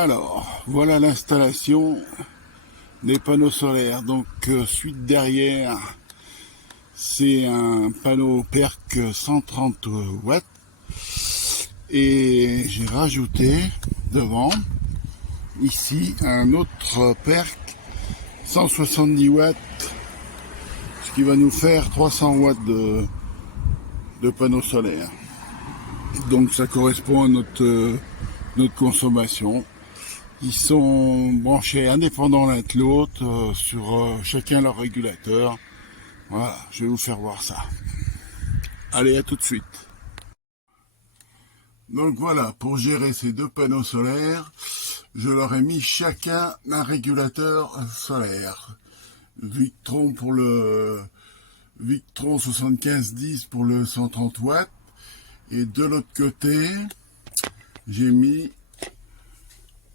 Alors, voilà l'installation des panneaux solaires. Donc, suite derrière, c'est un panneau PERC 130 watts. Et j'ai rajouté devant, ici, un autre PERC 170 watts, ce qui va nous faire 300 watts de panneaux solaires. Donc, ça correspond à notre consommation. Ils sont branchés indépendants l'un de l'autre sur chacun leur régulateur. Voilà, je vais vous faire voir ça. Allez, à tout de suite. Donc voilà, pour gérer ces deux panneaux solaires, je leur ai mis chacun un régulateur solaire. Victron pour le Victron 7510 pour le 130 watts. Et de l'autre côté, j'ai mis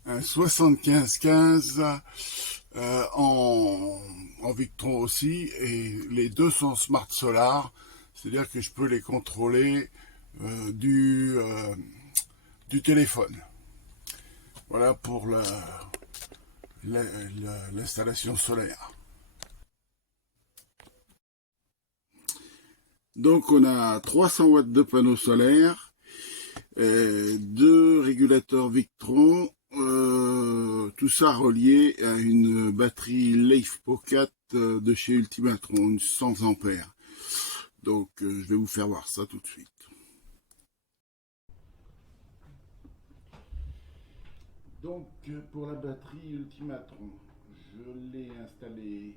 un 7515 en Victron aussi, et les deux sont Smart Solar, c'est-à-dire que je peux les contrôler du téléphone. Voilà pour l'installation solaire. Donc on a 300 watts de panneaux solaires, deux régulateurs Victron, tout ça relié à une batterie LiFePO4 de chez Ultimatron, une 100 ampères. Donc je vais vous faire voir ça tout de suite. Donc pour la batterie Ultimatron, je l'ai installée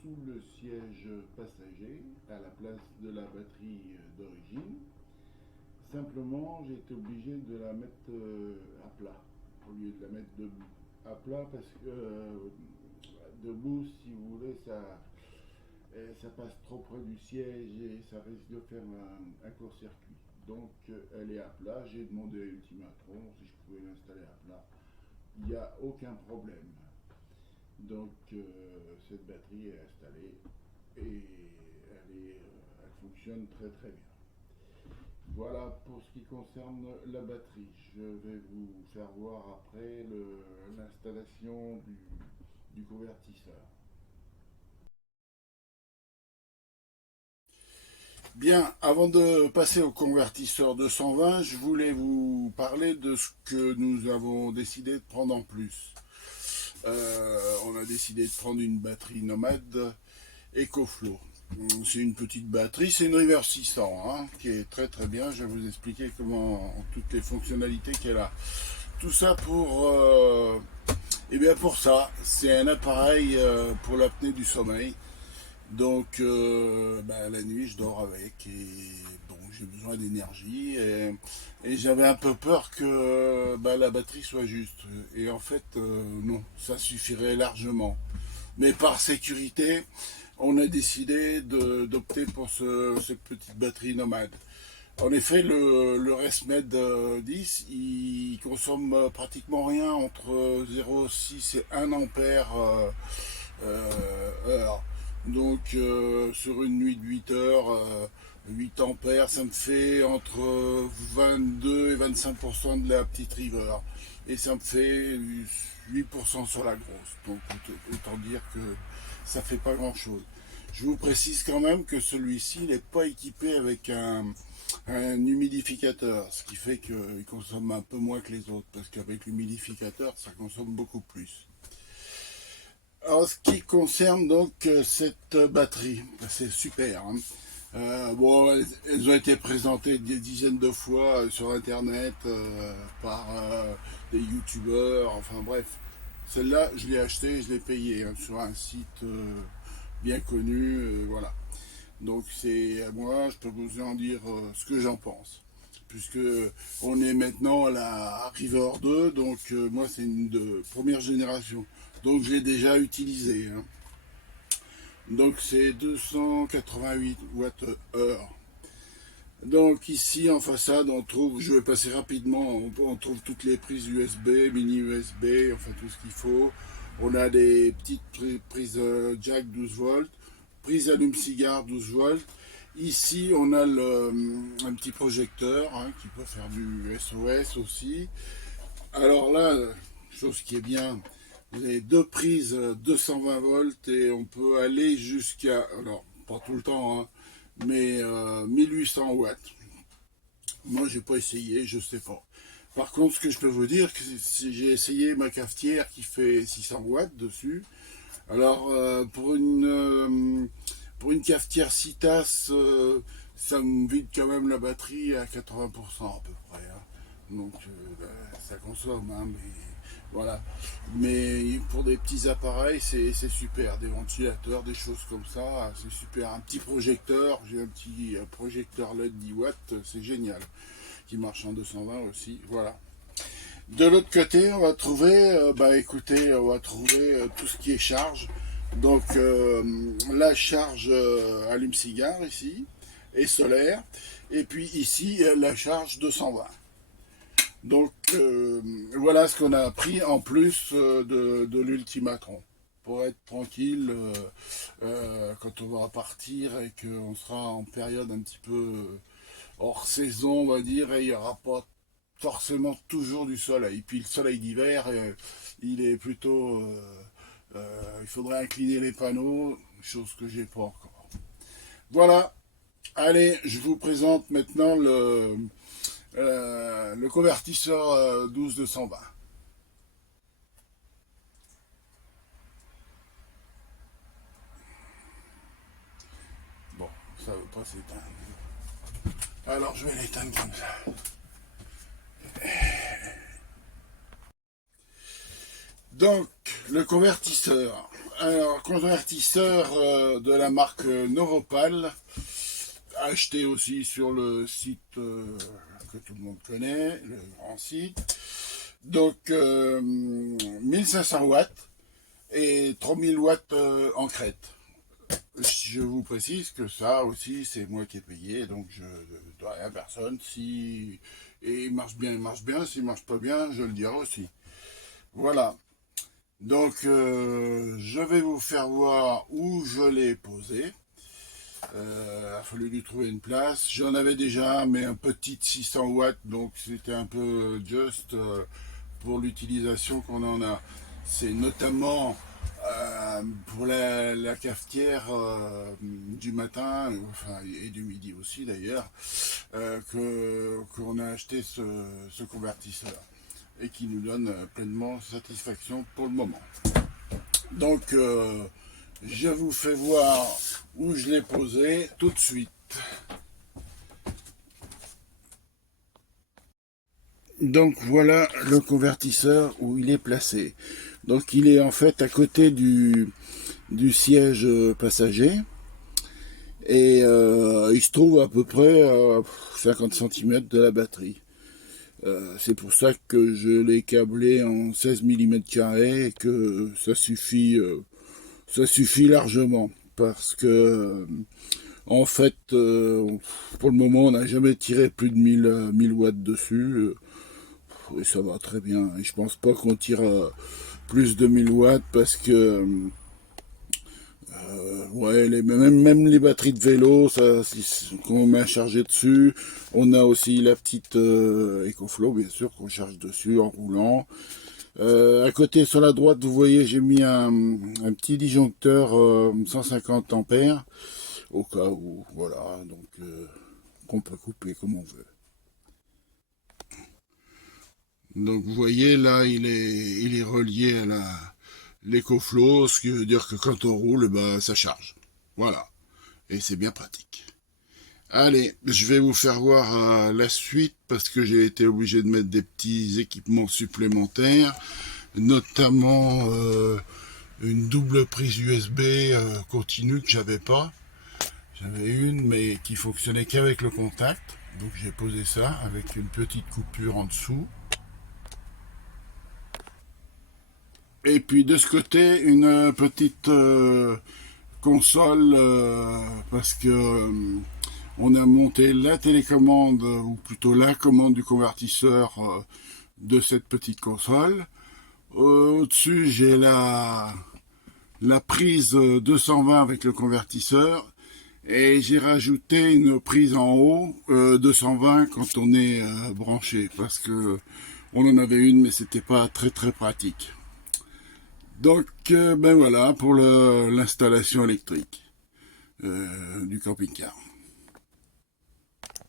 sous le siège passager à la place de la batterie d'origine. Simplement, j'ai été obligé de la mettre à plat au lieu de la mettre debout. À plat parce que debout, si vous voulez, ça passe trop près du siège et ça risque de faire un court-circuit. Donc elle est à plat. J'ai demandé à Ultimatron si je pouvais l'installer à plat. Il n'y a aucun problème. Donc cette batterie est installée et elle fonctionne très très bien. Voilà pour ce qui concerne la batterie. Je vais vous faire voir après l'installation du convertisseur. Bien, avant de passer au convertisseur 220, je voulais vous parler de ce que nous avons décidé de prendre en plus. On a décidé de prendre une batterie nomade EcoFlow. C'est une petite batterie, c'est une River 600 hein, qui est très très bien. Je vais vous expliquer toutes les fonctionnalités qu'elle a. Tout ça pour ça, c'est un appareil pour l'apnée du sommeil. Donc la nuit je dors avec et bon j'ai besoin d'énergie et j'avais un peu peur que la batterie soit juste. Et en fait non, ça suffirait largement. Mais par sécurité, on a décidé d'opter pour cette petite batterie nomade. En effet, le ResMed 10, il consomme pratiquement rien entre 0,6 et 1 ampère heure. Donc sur une nuit de 8 heures, 8 ampères, ça me fait entre 22 et 25% de la petite river. Et ça me fait 8% sur la grosse. Donc autant dire que ça fait pas grand chose. Je vous précise quand même que celui-ci n'est pas équipé avec un humidificateur, ce qui fait qu'il consomme un peu moins que les autres, parce qu'avec l'humidificateur, ça consomme beaucoup plus. Alors, ce qui concerne donc cette batterie, c'est super. Hein. Elles ont été présentées des dizaines de fois sur internet par des youtubeurs, enfin bref. Celle-là, je l'ai achetée, je l'ai payée hein, sur un site bien connu, voilà. Donc c'est à moi, je peux vous en dire ce que j'en pense. Puisque on est maintenant à la River 2, donc moi c'est une de première génération. Donc je l'ai déjà utilisé. Hein. Donc c'est 288 Wh. Donc ici en façade on trouve, je vais passer rapidement, on trouve toutes les prises USB, mini USB, enfin tout ce qu'il faut. On a des petites prises jack 12 volts, prise allume-cigare 12 volts. Ici on a un petit projecteur hein, qui peut faire du SOS aussi. Alors là, chose qui est bien. Vous avez deux prises 220 volts et on peut aller jusqu'à, alors pas tout le temps, hein, mais 1800 watts. Moi, j'ai pas essayé, je sais pas. Par contre, ce que je peux vous dire, c'est j'ai essayé ma cafetière qui fait 600 watts dessus. Alors, pour une cafetière 6 tasses, ça me vide quand même la batterie à 80% à peu près, hein. Donc, ça consomme, hein, mais voilà. Mais pour des petits appareils, c'est super. Des ventilateurs, des choses comme ça, c'est super. Un petit projecteur, j'ai un petit projecteur LED 10 watts, c'est génial. Qui marche en 220 aussi, voilà. De l'autre côté, on va trouver, écoutez, on va trouver tout ce qui est charge. Donc, la charge allume-cigare ici, et solaire. Et puis ici, la charge 220. Donc, voilà ce qu'on a appris en plus de l'ultimatron. Pour être tranquille quand on va partir et qu'on sera en période un petit peu hors saison, on va dire, et il n'y aura pas forcément toujours du soleil. Puis le soleil d'hiver, il est plutôt... il faudrait incliner les panneaux, chose que j'ai pas encore. Voilà. Allez, je vous présente maintenant le convertisseur 12220. Bon, ça veut pas s'éteindre. Alors je vais l'éteindre comme ça. Donc, le convertisseur. Alors, convertisseur de la marque Novopal, acheté aussi sur le site que tout le monde connaît, le grand site. Donc, 1500 watts et 3000 watts en crête. Je vous précise que ça aussi, c'est moi qui ai payé, donc je ne dois rien à personne. Si et il marche bien, il marche bien. S'il marche pas bien, je le dirai aussi. Voilà. Donc, je vais vous faire voir où je l'ai posé. Il a fallu lui trouver une place. J'en avais déjà, mais un petit 600 watts, donc c'était un peu juste pour l'utilisation qu'on en a. C'est notamment pour la cafetière du matin, enfin, et du midi aussi d'ailleurs, qu'on a acheté ce convertisseur et qui nous donne pleinement satisfaction pour le moment. Donc, je vous fais voir où je l'ai posé tout de suite. Donc voilà le convertisseur où il est placé. Donc il est en fait à côté du siège passager et il se trouve à peu près à 50 cm de la batterie. C'est pour ça que je l'ai câblé en 16 mm et que ça suffit largement parce que en fait pour le moment on n'a jamais tiré plus de 1000 watts dessus et ça va très bien. Et je pense pas qu'on tire plus de 1000 watts parce que ouais, même les batteries de vélo, ça, quand on met à charger dessus, on a aussi la petite EcoFlow, bien sûr, qu'on charge dessus en roulant. À côté, sur la droite, vous voyez, j'ai mis un petit disjoncteur 150 ampères, au cas où, voilà, donc qu'on peut couper comme on veut. Donc vous voyez, là, il est relié à l'EcoFlow, ce qui veut dire que quand on roule, bah, ça charge. Voilà. Et c'est bien pratique. Allez, je vais vous faire voir la suite parce que j'ai été obligé de mettre des petits équipements supplémentaires, notamment une double prise USB continue que j'avais pas. J'avais une mais qui fonctionnait qu'avec le contact. Donc j'ai posé ça avec une petite coupure en dessous. Et puis de ce côté, une petite console parce que on a monté la télécommande, ou plutôt la commande du convertisseur de cette petite console. Au-dessus, j'ai la prise 220 avec le convertisseur Et j'ai rajouté une prise en haut, 220 quand on est branché, parce que on en avait une, mais c'était pas très pratique. Donc, ben voilà pour l'installation électrique du camping-car.